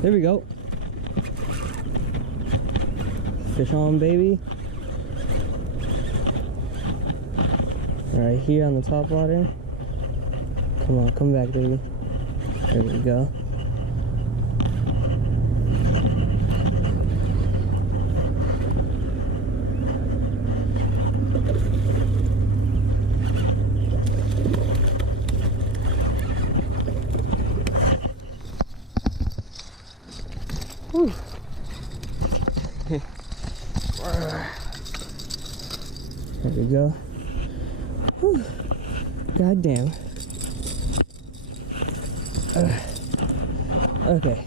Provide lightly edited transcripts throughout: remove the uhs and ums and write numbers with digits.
There we go. Fish on, baby. Right here on the top water. Come on, come back, baby. There we go. Whew. There we go. Whew. God damn. Okay,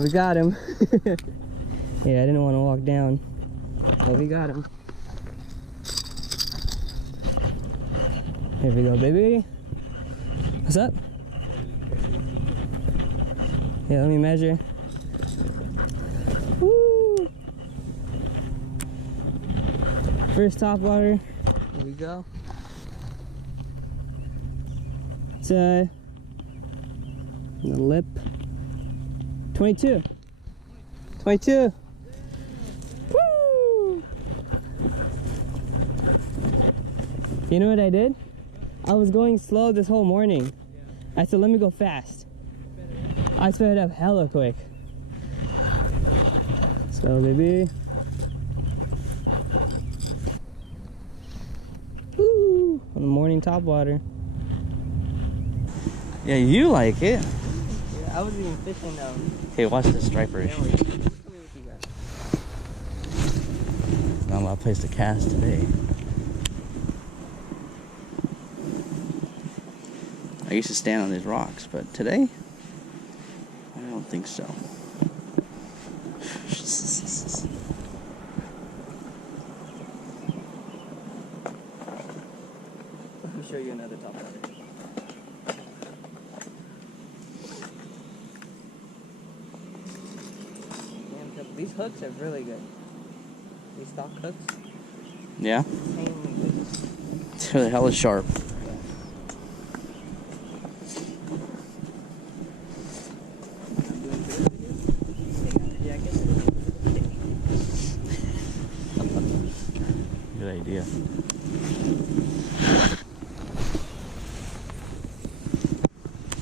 we got him. Yeah, I didn't want to walk down, but we got him. Here we go, baby. What's up? Yeah, let me measure. Woo! First top water. Here we go. It's the lip. 22. 22. Woo! You know what I did? I was going slow this whole morning. I said, let me go fast. I sped up hella quick. Let's go, baby. Woo! On the morning top water. Yeah, you like it. Yeah, I wasn't even fishing though. Hey, watch this striper. Not my place to cast today. I used to stand on these rocks, but today, I don't think so. Let me show you another top water. These hooks are really good. These stock hooks. Yeah? Insanely good. They're hella sharp. Good idea.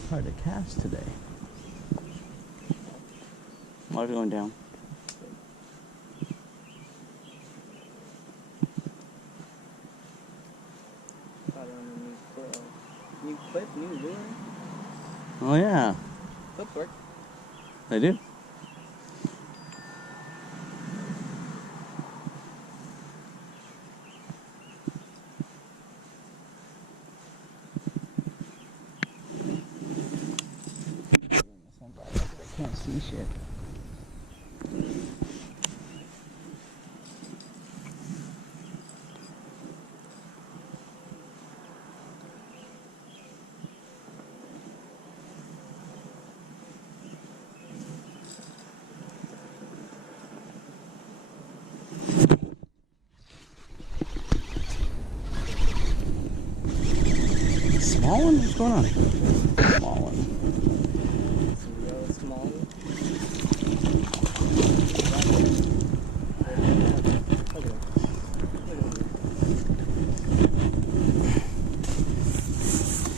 Hard to cast today. Water's going down. New clip, new lure. Oh yeah. Clips work. They do. I can't see shit. Small one? What's going on? Small one. Real small one.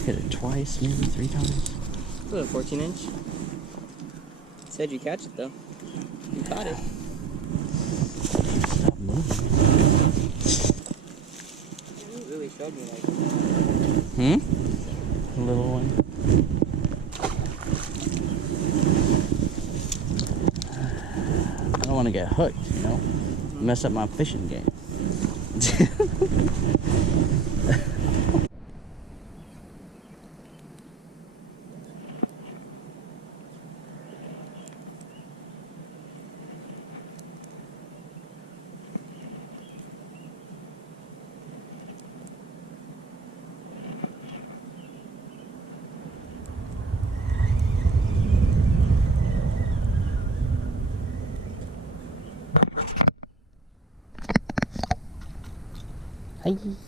Hit it twice, maybe 3 times. It was a 14-inch. Said you catch it though. You caught it. Stop moving. It really showed me like. A little one. I don't want to get hooked, you know? Mess up my fishing game.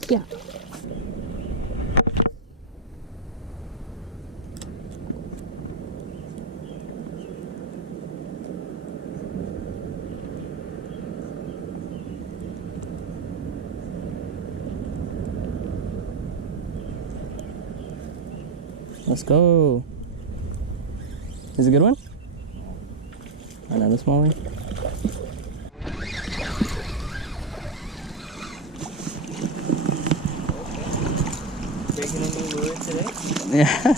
Yeah. Let's go. Is it a good one? Another small one. Breaking a new lure today? Yeah.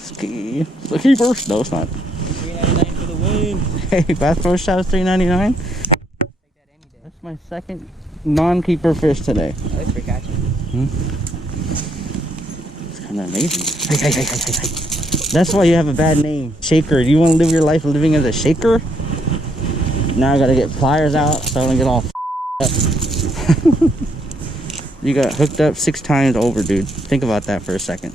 Ski. The keeper? No, it's not. $3.99 for the win. Hey, Bass Pro Shop is $3.99. Take that any day. That's my second non-keeper fish today. At least for catching. It's kind of amazing. Hey. That's why you have a bad name. Shaker. Do you want to live your life living as a shaker? Now I gotta get pliers out so I don't get all up. You got hooked up 6 times over, dude. Think about that for a second.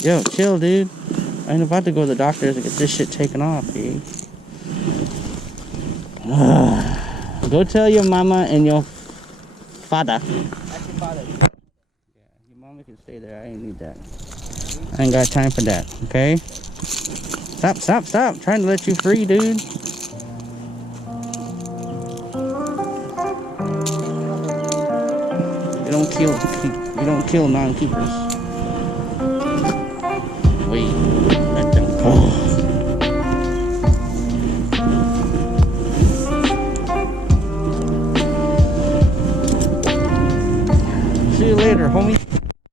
Yo, chill, dude. I ain't about to go to the doctor to get this shit taken off, dude. Go tell your mama and your father. That's your father. Yeah, your mama can stay there. I ain't need that. I ain't got time for that, okay? Stop. Trying to let you free, dude. You don't kill non-keepers. Wait, let them go. See you later, homie.